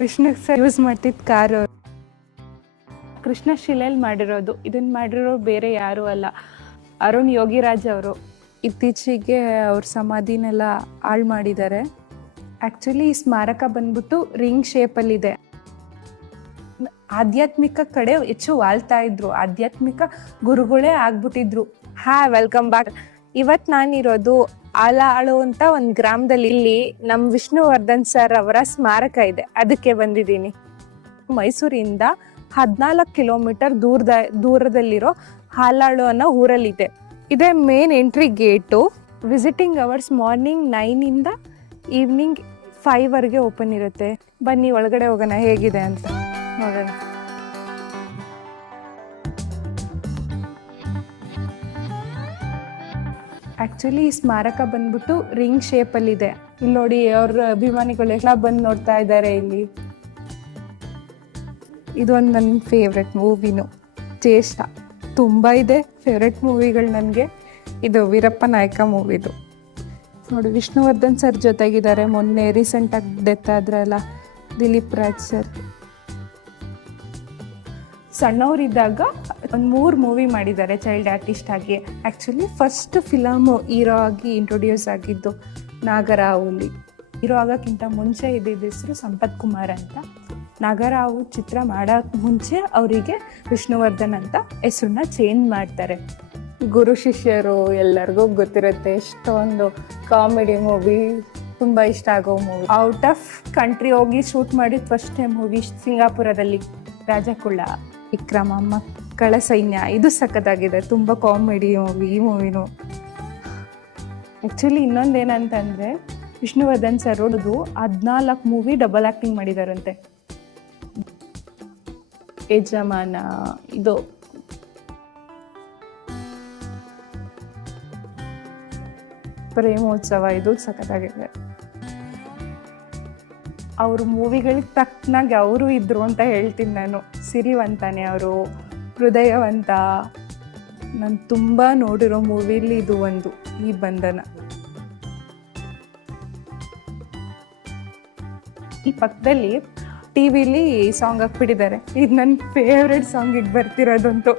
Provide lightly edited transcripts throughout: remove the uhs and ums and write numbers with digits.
Vishnu sir use ಮಾಡ್ತಿದ್ದ car Krishna ಶಿಲೆಯಲ್ಲಿ ಮಾಡಿರೋದು. ಇದನ್ನ ಮಾಡಿರೋ ಬೇರೆ ಯಾರು ಅಲ್ಲ, ಅರುಣ್ ಯೋಗಿರಾಜ್ ಅವರು. ಇತ್ತೀಚೆಗೆ ಅವ್ರ ಸಮಾಧಿನೆಲ್ಲ ಹಾಳು ಮಾಡಿದ್ದಾರೆ. ಆ್ಯಕ್ಚುಲಿ ಈ ಸ್ಮಾರಕ ಬಂದ್ಬಿಟ್ಟು ರಿಂಗ್ ಶೇಪಲ್ಲಿದೆ. ಆಧ್ಯಾತ್ಮಿಕ ಕಡೆ ಹೆಚ್ಚು ವಾಳ್ತಾ ಇದ್ರು, ಆಧ್ಯಾತ್ಮಿಕ ಗುರುಗಳೇ ಆಗ್ಬಿಟ್ಟಿದ್ರು. Welcome back. ಇವತ್ತು ನಾನಿರೋದು ಆಲಾಳು ಅಂತ ಒಂದು ಗ್ರಾಮದಲ್ಲಿ. ಇಲ್ಲಿ ನಮ್ಮ ವಿಷ್ಣುವರ್ಧನ್ ಸರ್ ಅವರ ಸ್ಮಾರಕ ಇದೆ, ಅದಕ್ಕೆ ಬಂದಿದ್ದೀನಿ. ಮೈಸೂರಿಂದ 14 ಕಿಲೋಮೀಟರ್ ದೂರದಲ್ಲಿರೋ ಹಾಲಾಳು ಅನ್ನೋ ಊರಲ್ಲಿದೆ. ಇದೇ main entry gate. Visiting hours morning 9 evening 5 open ಇರುತ್ತೆ. ಬನ್ನಿ ಒಳಗಡೆ ಹೋಗೋಣ, ಹೇಗಿದೆ ಅಂತ ನೋಡೋಣ. ಆ್ಯಕ್ಚುಲಿ ಈ ಸ್ಮಾರಕ ಬಂದ್ಬಿಟ್ಟು ರಿಂಗ್ ಶೇಪಲ್ಲಿದೆ. ಇಲ್ಲಿ ನೋಡಿ, ಅವ್ರ ಅಭಿಮಾನಿಗಳೆಲ್ಲ ಬಂದು ನೋಡ್ತಾ ಇದ್ದಾರೆ ಇಲ್ಲಿ. ಇದೊಂದು ನನ್ನ ಫೇವ್ರೆಟ್ ಮೂವಿನು, ಚೇಷ್ಟ. ತುಂಬ ಇದೆ ಫೇವ್ರೆಟ್ ಮೂವಿಗಳು ನನಗೆ. ಇದು ವೀರಪ್ಪ ನಾಯಕ ಮೂವಿದು. ನೋಡಿ, ವಿಷ್ಣುವರ್ಧನ್ ಸರ್ ಜೊತೆಗಿದ್ದಾರೆ. ಮೊನ್ನೆ ರೀಸೆಂಟಾಗಿ ಡೆತ್ ಆದ್ರಲ್ಲ, ದಿಲೀಪ್ ರಾಜ್ ಸರ್. ಸಣ್ಣವರಿದ್ದಾಗ ಒಂದು 3 ಮೂವಿ ಮಾಡಿದ್ದಾರೆ ಚೈಲ್ಡ್ ಆರ್ಟಿಸ್ಟ್ ಆಗಿ. ಆ್ಯಕ್ಚುಲಿ ಫಸ್ಟ್ ಫಿಲಮ್ ಹೀರೋ ಆಗಿ ಇಂಟ್ರೊಡ್ಯೂಸ್ ಆಗಿದ್ದು ನಾಗರಾವುಲಿ. ಹೀರೋ ಆಗೋಕ್ಕಿಂತ ಮುಂಚೆ ಇದ್ದಿದ್ದ ಹೆಸರು ಸಂಪತ್ ಕುಮಾರ್ ಅಂತ. ನಾಗರಾವು ಚಿತ್ರ ಮಾಡೋಕ್ಕೆ ಮುಂಚೆ ಅವರಿಗೆ ವಿಷ್ಣುವರ್ಧನ್ ಅಂತ ಹೆಸರನ್ನ ಚೇಂಜ್ ಮಾಡ್ತಾರೆ. ಗುರು ಶಿಷ್ಯರು ಎಲ್ಲರಿಗೂ ಗೊತ್ತಿರುತ್ತೆ. ಎಷ್ಟೊಂದು ಕಾಮಿಡಿ ಮೂವಿ, ತುಂಬ ಇಷ್ಟ ಆಗೋ ಮೂವಿ. ಔಟ್ ಆಫ್ ಕಂಟ್ರಿ ಹೋಗಿ ಶೂಟ್ ಮಾಡಿದ ಫಸ್ಟ್ ಮೂವಿ ಸಿಂಗಾಪುರದಲ್ಲಿ, ರಾಜಕುಳ, ವಿಕ್ರಮ, ಮಕ್ಕಳ ಸೈನ್ಯ. ಇದು ಸಖತ್ತಾಗಿದೆ, ತುಂಬ ಕಾಮಿಡಿ ಮೂವಿ ಈ ಮೂವಿನೂ. ಆ್ಯಕ್ಚುಲಿ ಇನ್ನೊಂದೇನಂತಂದರೆ, Vishnuvardhan sir 14 movie double acting ಮಾಡಿದಾರಂತೆ. ಯಜಮಾನ, ಇದು ಪ್ರೇಮೋತ್ಸವ, ಇದು ಸಖತ್ತಾಗಿದೆ. ಅವ್ರ ಮೂವಿಗಳಿಗೆ ತಕ್ಕನಾಗಿ ಅವರು ಇದ್ರು ಅಂತ ಹೇಳ್ತೀನಿ ನಾನು. ಸಿರಿವಂತನೇ ಅವರು, ಹೃದಯವಂತ. ನಾನು ತುಂಬ ನೋಡಿರೋ ಮೂವಿಲಿ ಇದು ಒಂದು, ಈ ಬಂಧನ. ಈ ಪಕ್ಕದಲ್ಲಿ ಟಿವಿಲಿ ಸಾಂಗ್ ಹಾಕ್ಬಿಟ್ಟಿದ್ದಾರೆ. ಇದು ನನ್ನ ಫೇವ್ರೆಟ್ ಸಾಂಗಿಗೆ ಬರ್ತಿರೋದಂತೂ.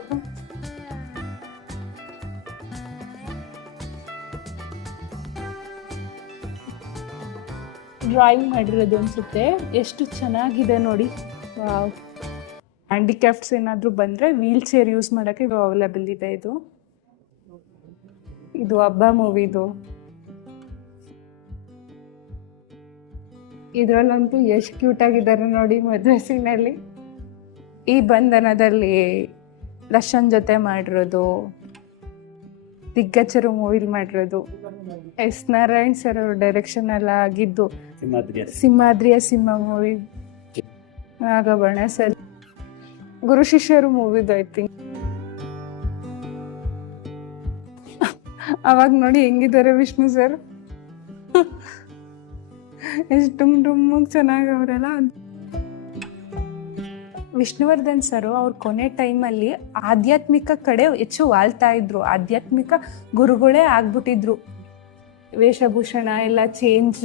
ಡ್ರಾಯಿಂಗ್ ಮಾಡಿರೋದು ಅನಿಸುತ್ತೆ. ಎಷ್ಟು ಚೆನ್ನಾಗಿದೆ ನೋಡಿ. ವಾವ್. ಹ್ಯಾಂಡಿಕ್ಯಾಪ್ಟ್ಸ್ ಏನಾದರೂ ಬಂದರೆ ವೀಲ್ ಚೇರ್ ಯೂಸ್ ಮಾಡೋಕ್ಕೆ ಅವೈಲೇಬಲ್ ಇದೆ. ಇದು ಹಬ್ಬ ಮೂವಿದು. ಇದರಲ್ಲಂತೂ ಎಷ್ಟು ಕ್ಯೂಟ್ ಆಗಿದ್ದಾರೆ ನೋಡಿ ಮದುವೆ ಸೀನಲ್ಲಿ. ಈ ಬಂಧನದಲ್ಲಿ ದರ್ಶನ್ ಜೊತೆ ಮಾಡಿರೋದು, ದಿಗ್ಗಜರು ಮೂವಿಲಿ ಮಾಡಿರೋದು. ಎಸ್ ನಾರಾಯಣ್ ಸರ್ ಅವ್ರ ಡೈರೆಕ್ಷನ್ ಎಲ್ಲ ಆಗಿದ್ದು ಸಿಂಹಾದ್ರಿಯ ಸಿಂಹ ಮೂವಿ. ನಾಗಬಣ ಸರ್ ಗುರು ಶಿಷ್ಯರು ಮೂವಿದು ಐ ಥಿಂಕ್. ಅವಾಗ ನೋಡಿ ಹೆಂಗಿದ್ದಾರೆ ವಿಷ್ಣು ಸರ್, ಎಷ್ಟು ಡುಮ್ಗೆ ಚೆನ್ನಾಗವ್ರಲ್ಲ. ವಿಷ್ಣುವರ್ಧನ್ ಸರ್ ಅವ್ರ ಕೊನೆ ಟೈಮಲ್ಲಿ ಆಧ್ಯಾತ್ಮಿಕ ಕಡೆ ಹೆಚ್ಚು ವಾಳ್ತಾ ಇದ್ರು, ಆಧ್ಯಾತ್ಮಿಕ ಗುರುಗಳೇ ಆಗ್ಬಿಟ್ಟಿದ್ರು. ವೇಷಭೂಷಣ ಎಲ್ಲ ಚೇಂಜ್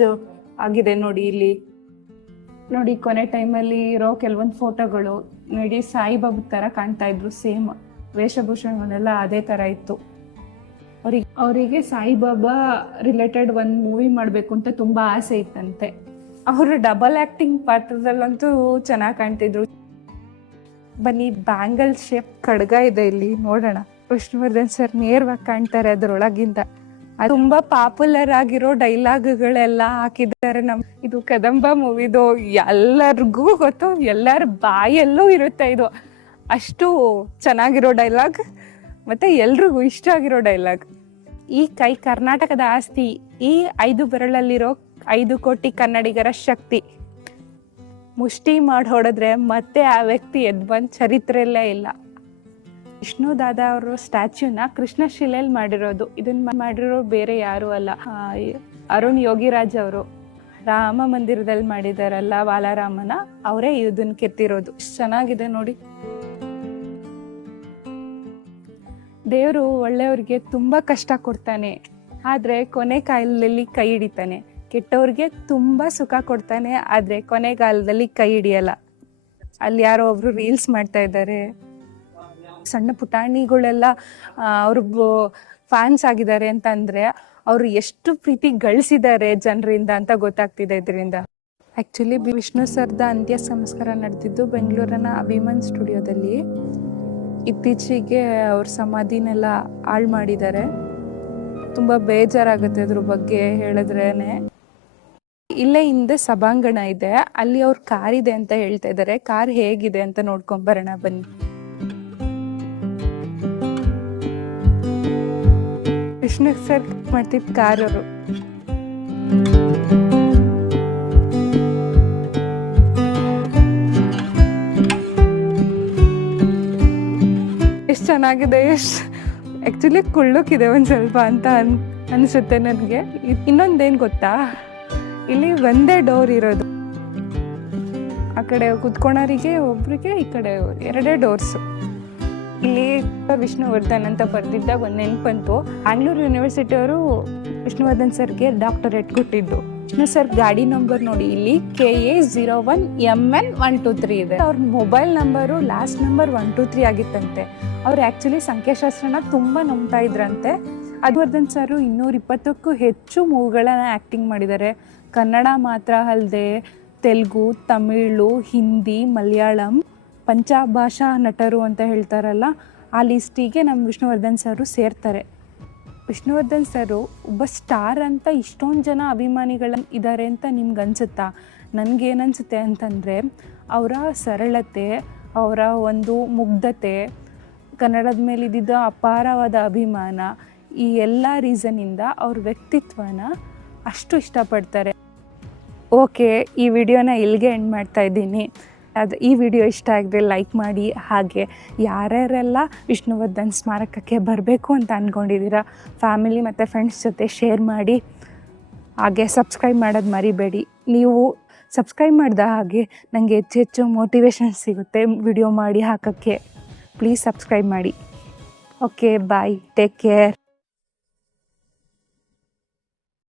ಆಗಿದೆ ನೋಡಿ ಇಲ್ಲಿ. ನೋಡಿ, ಕೊನೆ ಟೈಮಲ್ಲಿ ಇರೋ ಕೆಲವೊಂದು ಫೋಟೋಗಳು ನೋಡಿ ಸಾಯಿಬಾಬಾ ಥರ ಕಾಣ್ತಾ ಇದ್ರು. ಸೇಮ್ ವೇಷಭೂಷಣಗಳೆಲ್ಲ ಅದೇ ಥರ ಇತ್ತು. ಅವರಿಗೆ ಸಾಯಿಬಾಬಾ ರಿಲೇಟೆಡ್ ಒಂದು ಮೂವಿ ಮಾಡಬೇಕು ಅಂತ ತುಂಬ ಆಸೆ ಇತ್ತಂತೆ. ಅವರು ಡಬಲ್ ಆ್ಯಕ್ಟಿಂಗ್ ಪಾತ್ರದಲ್ಲಂತೂ ಚೆನ್ನಾಗಿ ಕಾಣ್ತಿದ್ರು. ಬನ್ನಿ, ಬ್ಯಾಂಗಲ್ ಶೇಪ್ ಖಡ್ಗ ಇದೆ ಇಲ್ಲಿ, ನೋಡೋಣ. ವಿಷ್ಣುವರ್ಧನ್ ಸರ್ ನೇರವಾಗಿ ಕಾಣ್ತಾರೆ ಅದರೊಳಗಿಂದ. ತುಂಬ ಪಾಪ್ಯುಲರ್ ಆಗಿರೋ ಡೈಲಾಗ್ಗಳೆಲ್ಲ ಹಾಕಿದ್ದಾರೆ. ಇದು ಕದಂಬ ಮೂವಿದು, ಎಲ್ಲರಿಗೂ ಗೊತ್ತು, ಎಲ್ಲರ ಬಾಯಲ್ಲೂ ಇರುತ್ತೆ ಇದು. ಅಷ್ಟು ಚೆನ್ನಾಗಿರೋ ಡೈಲಾಗ್, ಮತ್ತು ಎಲ್ರಿಗೂ ಇಷ್ಟ ಆಗಿರೋ ಡೈಲಾಗ್. ಈ ಕೈ ಕರ್ನಾಟಕದ ಆಸ್ತಿ, ಈ 5 ಬೆರಳಲ್ಲಿರೋ 5 ಕೋಟಿ ಕನ್ನಡಿಗರ ಶಕ್ತಿ. ಮುಷ್ಟಿ ಮಾಡಿ ಹೊಡೆದ್ರೆ ಮತ್ತೆ ಆ ವ್ಯಕ್ತಿ ಎದ್ದು ಬಂದು ಚರಿತ್ರೆಯಲ್ಲೇ ಇಲ್ಲ. ವಿಷ್ಣು ದಾದಾ ಅವರು ಸ್ಟ್ಯಾಚ್ಯೂನ ಕೃಷ್ಣ ಶಿಲೆಯಲ್ಲಿ ಮಾಡಿರೋದು. ಇದನ್ನ ಮಾಡಿರೋ ಬೇರೆ ಯಾರು ಅಲ್ಲ, ಅರುಣ್ ಯೋಗಿರಾಜ್ ಅವರು. ರಾಮ ಮಂದಿರದಲ್ಲಿ ಮಾಡಿದಾರಲ್ಲ ಬಾಲರಾಮನ, ಅವರೇ ಇದನ್ನ ಕೆತ್ತಿರೋದು. ಚೆನ್ನಾಗಿದೆ ನೋಡಿ. ದೇವರು ಒಳ್ಳೆಯವ್ರಿಗೆ ತುಂಬ ಕಷ್ಟ ಕೊಡ್ತಾನೆ, ಆದರೆ ಕೊನೆ ಕಾಲದಲ್ಲಿ ಕೈ ಹಿಡಿತಾನೆ. ಕೆಟ್ಟವ್ರಿಗೆ ತುಂಬ ಸುಖ ಕೊಡ್ತಾನೆ, ಆದರೆ ಕೊನೆಗಾಲದಲ್ಲಿ ಕೈ ಹಿಡಿಯಲ್ಲ. ಅಲ್ಲಿ ಯಾರೋ ಒಬ್ರು ರೀಲ್ಸ್ ಮಾಡ್ತಾ ಇದ್ದಾರೆ, ಸಣ್ಣ ಪುಟಾಣಿಗಳೆಲ್ಲ ಅವ್ರಿಗೂ ಫ್ಯಾನ್ಸ್ ಆಗಿದ್ದಾರೆ ಅಂತ ಅಂದರೆ ಅವರು ಎಷ್ಟು ಪ್ರೀತಿ ಗಳಿಸಿದ್ದಾರೆ ಜನರಿಂದ ಅಂತ ಗೊತ್ತಾಗ್ತಿದೆ ಇದರಿಂದ. ಆ್ಯಕ್ಚುಲಿ ವಿಷ್ಣು ಸರ್ದ ಅಂತ್ಯ ಸಂಸ್ಕಾರ ನಡೆದಿದ್ದು ಬೆಂಗಳೂರಿನ ಅಭಿಮಾನ್ ಸ್ಟುಡಿಯೋದಲ್ಲಿ. ಇತ್ತೀಚೆಗೆ ಅವ್ರ ಸಮಾಧಿನೆಲ್ಲ ಹಾಳು ಮಾಡಿದ್ದಾರೆ. ತುಂಬ ಬೇಜಾರಾಗುತ್ತೆ ಅದ್ರ ಬಗ್ಗೆ ಹೇಳಿದ್ರೇನೆ. ಇಲ್ಲೇ ಹಿಂದೆ ಸಭಾಂಗಣ ಇದೆ, ಅಲ್ಲಿ ಅವ್ರ ಕಾರ್ ಇದೆ ಅಂತ ಹೇಳ್ತಾ ಇದ್ದಾರೆ. ಕಾರ್ ಹೇಗಿದೆ ಅಂತ ನೋಡ್ಕೊಂಬರೋಣ ಬನ್ನಿ. ವಿಷ್ಣು ಸರ್ ಮಾಡ್ತಿದ್ದ ಕಾರ್ ಅವರು. ಎಷ್ಟು ಚೆನ್ನಾಗಿದೆ, ಎಷ್ಟು ಆ್ಯಕ್ಚುಲಿ ಕುಳ್ಳಕ್ಕಿದೆ ಒಂದು ಸ್ವಲ್ಪ ಅಂತ ಅನಿಸುತ್ತೆ ನನಗೆ. ಇನ್ನೊಂದೇನು ಗೊತ್ತಾ, ಇಲ್ಲಿ ಒಂದೇ ಡೋರ್ ಇರೋದು. ಆ ಕಡೆ ಕುತ್ಕೊಳೋರಿಗೆ ಒಬ್ರಿಗೆ, ಈ ಕಡೆ ಎರಡೇ ಡೋರ್ಸು. ಇಲ್ಲಿ ವಿಷ್ಣುವರ್ಧನ್ ಅಂತ ಬರೆದಿದ್ದಾಗ ಒಂದು ನೆನಪಂತು. ಬ್ಯಾಂಗ್ಳೂರು ಯೂನಿವರ್ಸಿಟಿ ಅವರು ವಿಷ್ಣುವರ್ಧನ್ ಸರ್ಗೆ ಡಾಕ್ಟರೇಟ್ ಕೊಟ್ಟಿದ್ದು. ವಿಷ್ಣು ಸರ್ ಗಾಡಿ ನಂಬರ್ ನೋಡಿ, ಇಲ್ಲಿ KA01MN123 ಇದೆ. ಅವ್ರ ಮೊಬೈಲ್ ನಂಬರು ಲಾಸ್ಟ್ ನಂಬರ್ 123 ಆಗಿತ್ತಂತೆ. ಅವ್ರು ಆ್ಯಕ್ಚುಲಿ ಸಂಖ್ಯಾಶಾಸ್ತ್ರನ ತುಂಬ ನಂಬ್ತಾ ಇದ್ರಂತೆ. ವಿಷ್ಣುವರ್ಧನ್ ಸರು 220ಕ್ಕೂ ಹೆಚ್ಚು ಮೂವಿಗಳನ್ನ ಆ್ಯಕ್ಟಿಂಗ್ ಮಾಡಿದ್ದಾರೆ. ಕನ್ನಡ ಮಾತ್ರ ಅಲ್ಲದೆ ತೆಲುಗು, ತಮಿಳು, ಹಿಂದಿ, ಮಲಯಾಳಂ, ಪಂಚಭಾಷಾ ನಟರು ಅಂತ ಹೇಳ್ತಾರಲ್ಲ, ಆ ಲಿಸ್ಟಿಗೆ ನಮ್ಮ ವಿಷ್ಣುವರ್ಧನ್ ಸರು ಸೇರ್ತಾರೆ. ವಿಷ್ಣುವರ್ಧನ್ ಸರು ಒಬ್ಬ ಸ್ಟಾರ್ ಅಂತ ಇಷ್ಟೊಂದು ಜನ ಅಭಿಮಾನಿಗಳು ಇದ್ದಾರೆ ಅಂತ ನಿಮ್ಗೆ ಅನಿಸುತ್ತಾ? ನನಗೇನನ್ಸುತ್ತೆ ಅಂತಂದರೆ ಅವರ ಸರಳತೆ, ಅವರ ಒಂದು ಮುಗ್ಧತೆ, ಕನ್ನಡದ ಮೇಲಿದ್ದ ಅಪಾರವಾದ ಅಭಿಮಾನ, ಈ ಎಲ್ಲ ರೀಸನ್ನಿಂದ ಅವ್ರ ವ್ಯಕ್ತಿತ್ವನ ಅಷ್ಟು ಇಷ್ಟಪಡ್ತಾರೆ. ಓಕೆ, ಈ ವಿಡಿಯೋನ ಇಲ್ಲಿಗೆ ಎಂಡ್ ಮಾಡ್ತಾ ಇದ್ದೀನಿ. ಈ ವಿಡಿಯೋ ಇಷ್ಟ ಆಗಿದ್ರೆ ಲೈಕ್ ಮಾಡಿ. ಹಾಗೆ ಯಾರ್ಯಾರೆಲ್ಲ ವಿಷ್ಣುವರ್ಧನ್ ಸ್ಮಾರಕಕ್ಕೆ ಬರಬೇಕು ಅಂತ ಅಂದ್ಕೊಂಡಿದ್ದೀರಾ, ಫ್ಯಾಮಿಲಿ ಮತ್ತು ಫ್ರೆಂಡ್ಸ್ ಜೊತೆ ಶೇರ್ ಮಾಡಿ. ಹಾಗೆ ಸಬ್ಸ್ಕ್ರೈಬ್ ಮಾಡೋದು ಮರಿಬೇಡಿ. ನೀವು ಸಬ್ಸ್ಕ್ರೈಬ್ ಮಾಡಿದ ಹಾಗೆ ನನಗೆ ಹೆಚ್ಚು ಮೋಟಿವೇಶನ್ ಸಿಗುತ್ತೆ ವಿಡಿಯೋ ಮಾಡಿ ಹಾಕೋಕ್ಕೆ. ಪ್ಲೀಸ್ ಸಬ್ಸ್ಕ್ರೈಬ್ ಮಾಡಿ. ಓಕೆ, ಬಾಯ್, ಟೇಕ್ ಕೇರ್.